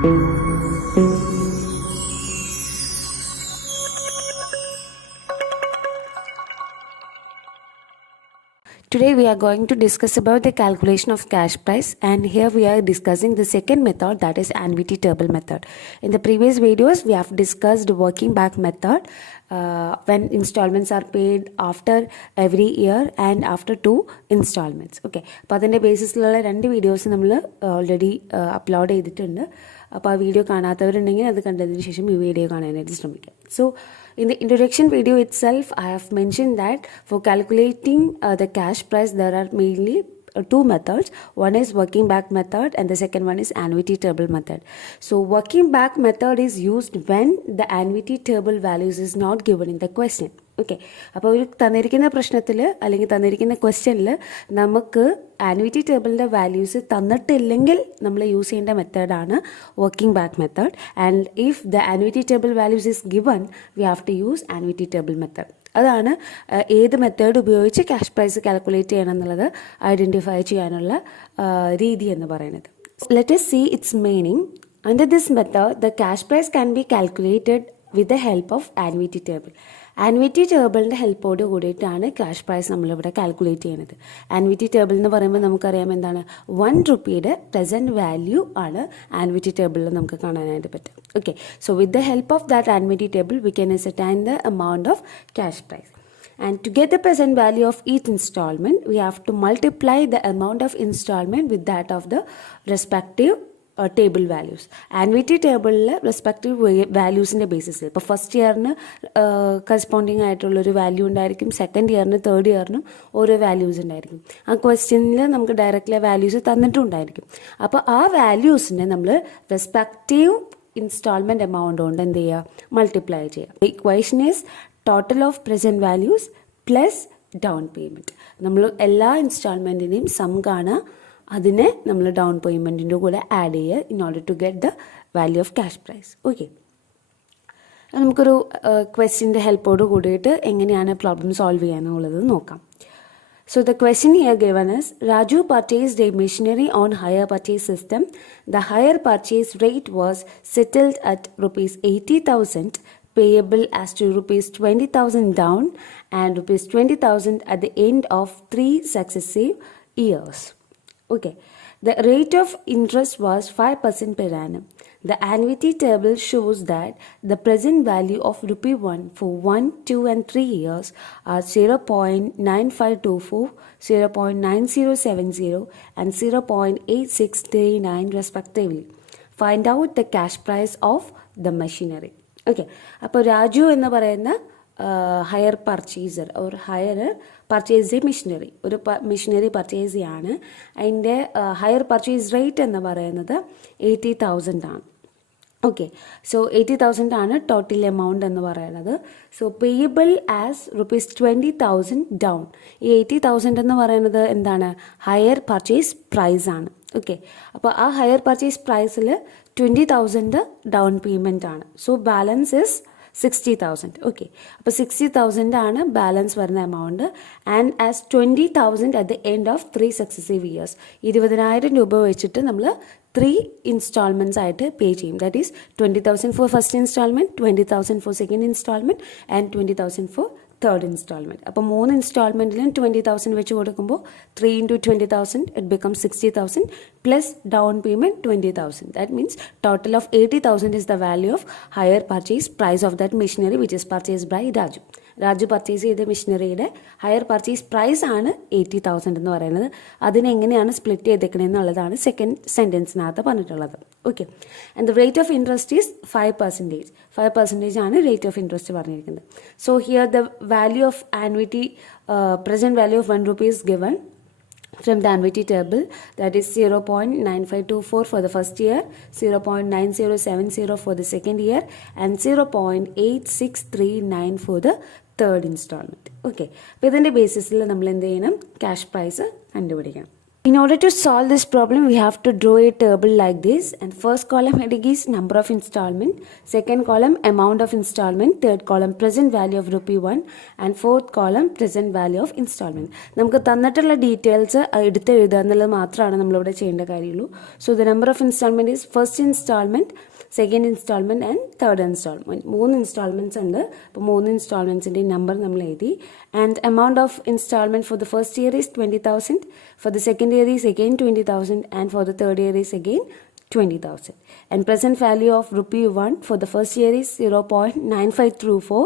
Today we are going to discuss about the calculation of cash price, and here we are discussing the second method, that is annuity table method. In the previous videos we have discussed working back method when installments are paid after every year and after 2 installments. Okay, അപ്പോൾ അതിൻ്റെ ബേസിസിലുള്ള 2 വീഡിയോസ് നമ്മൾ already upload ചെയ്തിട്ടുണ്ട്. അപ്പോൾ ആ വീഡിയോ കാണാത്തവരുണ്ടെങ്കിൽ അത് കണ്ടതിന് ശേഷം ഈ വീഡിയോ കാണാനായിട്ട് ശ്രമിക്കാം. So in the introduction video itself, I have mentioned that for calculating the cash price, there are mainly 2 methods. One is working back method and the second one is annuity table method. So working back method is used when the annuity table values is not given in the question. Okay, അപ്പോൾ ഒരു തന്നിരിക്കുന്ന പ്രശ്നത്തിൽ അല്ലെങ്കിൽ തന്നിരിക്കുന്ന ക്വസ്റ്റ്യനിൽ നമുക്ക് ആനുവിറ്റി ടേബിളിൻ്റെ വാല്യൂസ് തന്നിട്ടില്ലെങ്കിൽ നമ്മൾ യൂസ് ചെയ്യേണ്ട മെത്തേഡാണ് working back method. And if the annuity table values is given, we have to use annuity table method. അതാണ് ഏത് മെത്തേഡ് ഉപയോഗിച്ച് ക്യാഷ് പ്രൈസ് കാൽക്കുലേറ്റ് ചെയ്യണം എന്നുള്ളത് ഐഡൻറ്റിഫൈ ചെയ്യാനുള്ള രീതി എന്ന് പറയുന്നത്. Let us see its meaning. Under this method, the cash price can be calculated with the help of annuity table. Annuity ടേബിളിൻ്റെ ഹെൽപ്പോട് കൂടിയിട്ടാണ് ക്യാഷ് പ്രൈസ് നമ്മളിവിടെ കാൽക്കുലേറ്റ് ചെയ്യുന്നത്. ആനുവിറ്റി ടേബിൾ എന്ന് പറയുമ്പോൾ നമുക്കറിയാം എന്താണ്, 1 രൂപയുടെ പ്രസൻറ്റ് വാല്യൂ ആണ് ആനുവിറ്റി ടേബിളിൽ നമുക്ക് കാണാനായിട്ട് പറ്റും. Okay, so with the help of that annuity table we can ascertain the amount of cash price. And to get the present value of each installment, we have to multiply the amount of installment with that of the respective table values. Annuity ടേബിളിൽ റെസ്പെക്റ്റീവ് വാല്യൂസിൻ്റെ ബേസിസിൽ ഇപ്പോൾ ഫസ്റ്റ് ഇയറിന് കറസ്പോണ്ടിങ് ആയിട്ടുള്ളൊരു വാല്യൂ ഉണ്ടായിരിക്കും, സെക്കൻഡ് ഇയറിന് തേർഡ് ഇയറിനും ഓരോ വാല്യൂസ് ഉണ്ടായിരിക്കും. ആ ക്വസ്റ്റ്യനിൽ നമുക്ക് ഡയറക്റ്റ്ലി വാല്യൂസ് തന്നിട്ടുണ്ടായിരിക്കും. അപ്പോൾ ആ വാല്യൂസിനെ നമ്മൾ റെസ്പെക്റ്റീവ് ഇൻസ്റ്റാൾമെൻറ്റ് എമൗണ്ട് കൊണ്ട് എന്ത് ചെയ്യുക, മൾട്ടിപ്ലൈ ചെയ്യുക. The equation is total of present values plus down payment. നമ്മൾ എല്ലാ ഇൻസ്റ്റാൾമെൻറ്റിനെയും സം കാണുക, അതിനെ നമ്മൾ ഡൗൺ പേയ്മെൻറ്റിൻ്റെ കൂടെ ആഡ് ചെയ്യുക in order to get the value of cash price. Okay, നമുക്കൊരു ക്വസ്റ്റ്യൻ്റെ ഹെൽപ്പോട് കൂടിയിട്ട് എങ്ങനെയാണ് പ്രോബ്ലം സോൾവ് ചെയ്യാന്നുള്ളത് നോക്കാം. So the question here given is, Raju purchased a machinery on hire purchase system. The hire purchase rate was settled at rupees 80,000, payable as to rupees 20,000 down and rupees 20,000 at the end of 3 successive years. Okay, the rate of interest was 5% per annum. The annuity table shows that the present value of rupee 1 for 1, 2 and 3 years are 0.9524, 0.9070 and 0.8639 respectively. Find out the cash price of the machinery. Okay, അപ്പോൾ രാജു എന്ന് പറയുന്ന higher purchaser or higher purchase machinery, ഒരു machinery purchase ചെയ്യാണ്. അതിൻ്റെ higher purchase rate എന്ന് പറയുന്നത് 80,000 ആണ്. Okay, so 80,000 ആണ് ടോട്ടൽ എമൗണ്ട് എന്ന് പറയുന്നത്. So payable as rupees 20,000 down. ഈ 80,000 എന്ന് പറയുന്നത് എന്താണ്, ഹയർ പർച്ചേസ് പ്രൈസ് ആണ്. ഓക്കെ, അപ്പോൾ ആ ഹയർ പർച്ചേസ് പ്രൈസിൽ 20,000 ഡൗൺ പേയ്മെൻ്റ് ആണ്. So balance is 60,000. ഓക്കെ, അപ്പോൾ 60,000 ആണ് ബാലൻസ് വരുന്ന amount. And as 20,000 at the end of 3 successive years. 20,000 രൂപ വെച്ചിട്ട് നമ്മൾ 3 ഇൻസ്റ്റാൾമെൻറ്റ്സ് ആയിട്ട് പേ ചെയ്യും. That is 20,000 for first instalment, 20,000 for second instalment and 20,000 for third instalment. അപ്പോൾ 3 ഇൻസ്റ്റാൾമെൻറ്റിലും 20,000 വെച്ച് കൊടുക്കുമ്പോൾ 3 into 20,000 it becomes 60,000 plus down payment 20,000. That means total of 80,000 is the value of hire purchase price of that machinery which is purchased by Raju. Raju പർച്ചേസ് ചെയ്ത മെഷീനറിയുടെ higher purchase price ആണ് 80,000 എന്ന് പറയുന്നത്. അതിനെങ്ങനെയാണ് സ്പ്ലിറ്റ് ചെയ്തേക്കണെന്നുള്ളതാണ് സെക്കൻഡ് സെൻറ്റൻസിനകത്ത് പറഞ്ഞിട്ടുള്ളത്. Okay, and the rate of interest is 5%. 5% ആണ് റേറ്റ് ഓഫ് ഇൻട്രസ്റ്റ് പറഞ്ഞിരിക്കുന്നത്. So here the value of annuity, present value of 1 rupee is given from the annuity table, that is 0.9524 for the first year, 0.9070 for the second year and 0.8639 for the third installment. Okay, അപ്പോൾ ഇതിൻ്റെ ബേസിസിൽ നമ്മൾ എന്ത് ചെയ്യണം, cash prize കണ്ടുപിടിക്കണം. In order to solve this problem, we have to draw a table like this, and first column heading is number of installment, second column amount of installment, third column present value of rupee 1, and fourth column present value of installment. നമുക്ക് തന്നിട്ടുള്ള ഡീറ്റെയിൽസ് എടുത്ത് എഴുതുക എന്നുള്ളത് മാത്രമാണ് നമ്മളിവിടെ ചെയ്യേണ്ട കാര്യമുള്ളൂ. So the number of instalment is first instalment, second instalment and third instalment. 3 ഇൻസ്റ്റാൾമെൻറ്റ്സ് ഉണ്ട്. അപ്പോൾ 3 ഇൻസ്റ്റാൾമെൻറ്റ്സിൻ്റെ നമ്പർ നമ്മൾ എഴുതി. And amount of instalment for the first year is 20,000, for the second year is again 20,000, and for the third year is again 20,000. And present value of rupee 1 for the first year is 0.9524,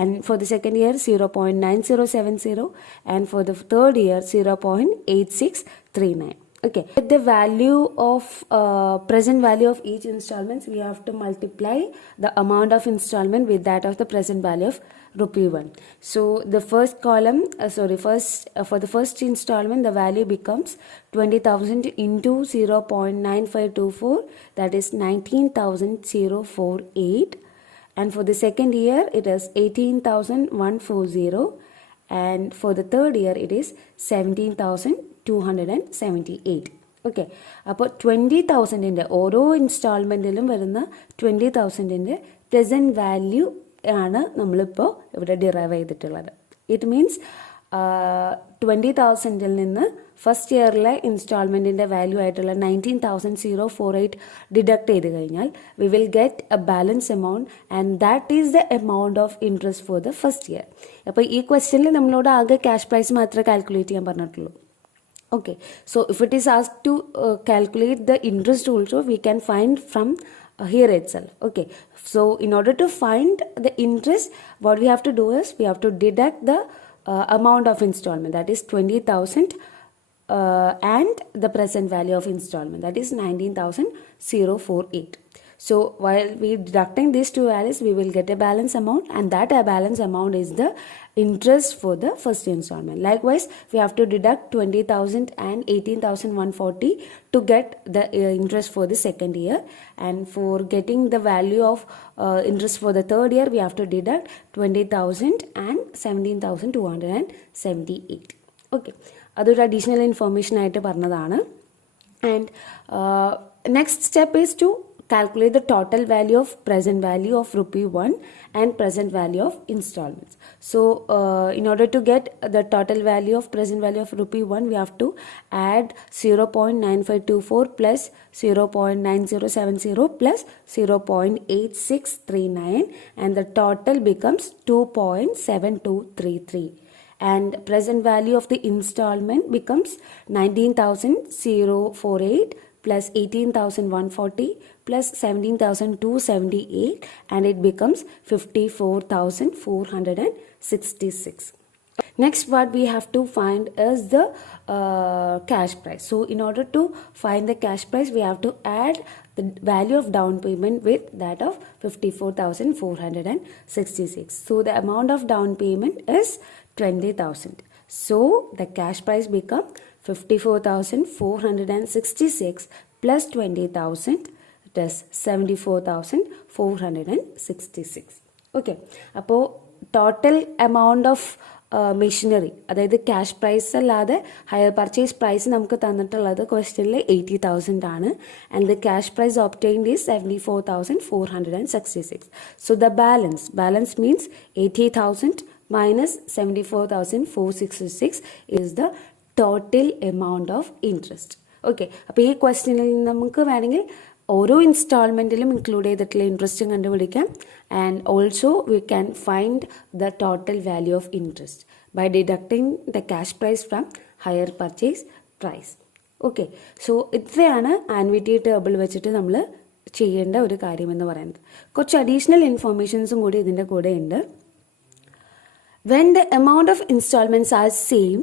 and for the second year 0.9070, and for the third year 0.8639. Okay, with the value of present value of each installments, we have to multiply the amount of installment with that of the present value of rupee 1. So the first column, for the first installment, the value becomes 20,000 into 0.9524, that is 19,048. And for the second year, it is 18,140. And for the third year, it is 17,278. ഓക്കെ, അപ്പോൾ 20,000-ൻ്റെ ഓരോ ഇൻസ്റ്റാൾമെൻറ്റിലും വരുന്ന 20,000-ൻ്റെ present value ആണ് നമ്മളിപ്പോൾ ഇവിടെ ഡിറൈവ് ചെയ്തിട്ടുള്ളത്. ഇറ്റ് മീൻസ് 20,000-ൽ നിന്ന് ഫസ്റ്റ് ഇയറിലെ ഇൻസ്റ്റാൾമെൻറ്റിൻ്റെ വാല്യൂ ആയിട്ടുള്ള 19,048 ഡിഡക്ട് ചെയ്ത് കഴിഞ്ഞാൽ we will get A balance amount, and that is the amount of interest for the first year. അപ്പോൾ ഈ ക്വസ്റ്റ്യനിൽ നമ്മളോട് ആകെ ക്യാഷ് പ്രൈസ് മാത്രമേ കാൽക്കുലേറ്റ് ചെയ്യാൻ പറഞ്ഞിട്ടുള്ളൂ. Okay, so if it is asked to calculate the interest also, we can find from here itself. Okay, so in order to find the interest, what we have to do is we have to deduct the amount of installment, that is 20,000, and the present value of installment, that is 19,048. So while we deducting these two values, we will get a balance amount, and that balance amount is the interest for the first installment. Likewise, we have to deduct 20,000 and 18,140 to get the interest for the second year, and for getting the value of interest for the third year, we have to deduct 20,000 and 17,278. Okay, അതൊരു additional information ആയിട്ട് പറഞ്ഞതാണ്. And next step is to calculate the total value of present value of rupee 1 and present value of installments. So in order to get the total value of present value of rupee 1, we have to add 0.9524 plus 0.9070 plus 0.8639, and the total becomes 2.7233. And present value of the installment becomes 19,048 plus 18,140 plus 17,278, and it becomes 54,466. Next, what we have to find is the cash price. So in order to find the cash price, we have to add the value of down payment with that of 54,466. So the amount of down payment is 20,000. So the cash price becomes 54,466 plus 20,000, it is 74,466. Okay, അപ്പോൾ total amount of machinery, അതായത് cash prize അല്ലാതെ higher purchase price നമുക്ക് തന്നിട്ടുള്ളത് ക്വസ്റ്റ്യനിൽ 80,000 ആണ്. And the cash price obtained is 74,466. So the balance means 80,000 minus 74,466 is the total amount of interest. Okay, അപ്പോൾ ഈ ക്വസ്റ്റ്യനിൽ നമുക്ക് വേണമെങ്കിൽ ഓരോ ഇൻസ്റ്റാൾമെൻറ്റിലും ഇൻക്ലൂഡ് ചെയ്തിട്ടുള്ള ഇൻട്രസ്റ്റും കണ്ടുപിടിക്കാം. And also we can find the total value of interest by deducting the cash price from hire purchase price. Okay, so ഇത്രയാണ് ആൻവിറ്റി ടേബിൾ വെച്ചിട്ട് നമ്മൾ ചെയ്യേണ്ട ഒരു കാര്യമെന്ന് പറയുന്നത്. കുറച്ച് അഡീഷണൽ ഇൻഫോർമേഷൻസും കൂടി ഇതിൻ്റെ കൂടെ ഉണ്ട്. When the amount of installments are same,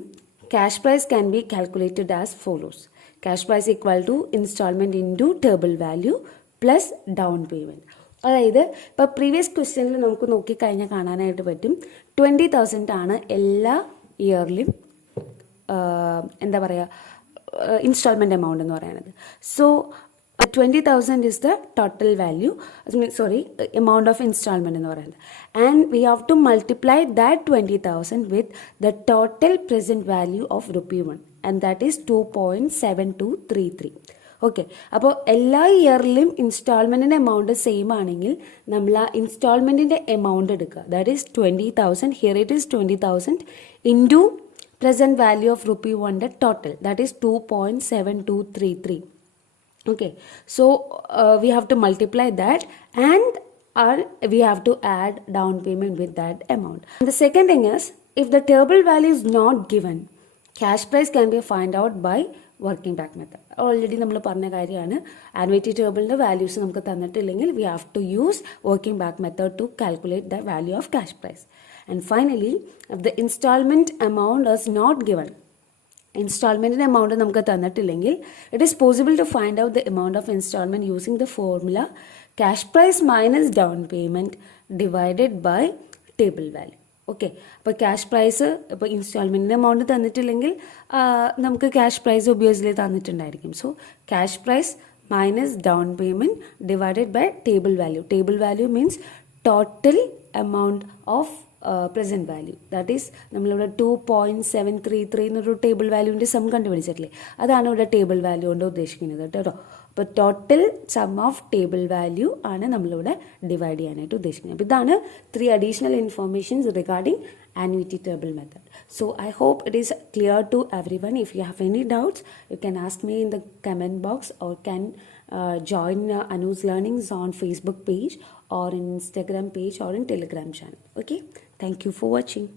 cash price can be calculated as follows. Cash price equal to installment into table value plus down payment. അതായത് ഇപ്പോൾ പ്രീവിയസ് ക്വസ്റ്റ്യനിൽ നമുക്ക് നോക്കിക്കഴിഞ്ഞാൽ കാണാനായിട്ട് പറ്റും 20,000 ആണ് എല്ലാ ഇയർലിയും എന്താ പറയുക ഇൻസ്റ്റാൾമെൻറ്റ് എമൗണ്ട് എന്ന് പറയുന്നത്. സോ 20,000 is the total value, amount of installment എന്ന് പറയുന്നത്. And we have to multiply that 20,000 with the total present value of rupee 1. And that is 2.7233. ഓക്കെ, അപ്പോൾ എല്ലാ ഇയറിലും ഇൻസ്റ്റാൾമെൻറ്റിൻ്റെ എമൗണ്ട് സെയിം ആണെങ്കിൽ നമ്മൾ ആ ഇൻസ്റ്റാൾമെൻറ്റിൻ്റെ എമൗണ്ട് എടുക്കുക. That is 20,000. Here it is 20,000 into present value of rupee 100 total, that is 2.7233. okay, so we have to multiply that and we have to add down payment with that amount. And the second thing is, if the table value is not given, cash price can be find out by working back method. Already നമ്മൾ പറഞ്ഞ കാര്യമാണ്. ആനുവിറ്റി ടേബിളിൻ്റെ വാല്യൂസ് നമുക്ക് തന്നിട്ടില്ലെങ്കിൽ we have to use working back method to calculate the value of cash price. And finally, if the installment amount is not given, ഇൻസ്റ്റാൾമെൻറ്റിൻ്റെ amount നമുക്ക് തന്നിട്ടില്ലെങ്കിൽ it is possible to find out the amount of instalment using the formula cash prize minus down payment divided by table value. Okay, അപ്പോൾ cash prize ഇപ്പോൾ ഇൻസ്റ്റാൾമെൻറ്റിൻ്റെ amount തന്നിട്ടില്ലെങ്കിൽ നമുക്ക് cash prize obviously തന്നിട്ടുണ്ടായിരിക്കും. So cash prize minus down payment divided by table value. Table value means total amount of present value. That is നമ്മളിവിടെ 2.733 എന്നൊരു ടേബിൾ വാല്യൂവിൻ്റെ സം കണ്ടുപിടിച്ചിട്ടില്ലേ, അതാണ് ഇവിടെ ടേബിൾ വാല്യൂ കൊണ്ട് ഉദ്ദേശിക്കുന്നത് കേട്ടോ. അപ്പോൾ total some of table value ആണ് നമ്മളിവിടെ ഡിവൈഡ് ചെയ്യാനായിട്ട് ഉദ്ദേശിക്കുന്നത്. അപ്പോൾ ഇതാണ് 3 additional informations regarding annuity table method. So I hope it is clear to everyone. If you have any doubts, you can ask me in the comment box or can join Anu's Learnings on Facebook page or in Instagram page or in Telegram channel. Okay, thank you for watching.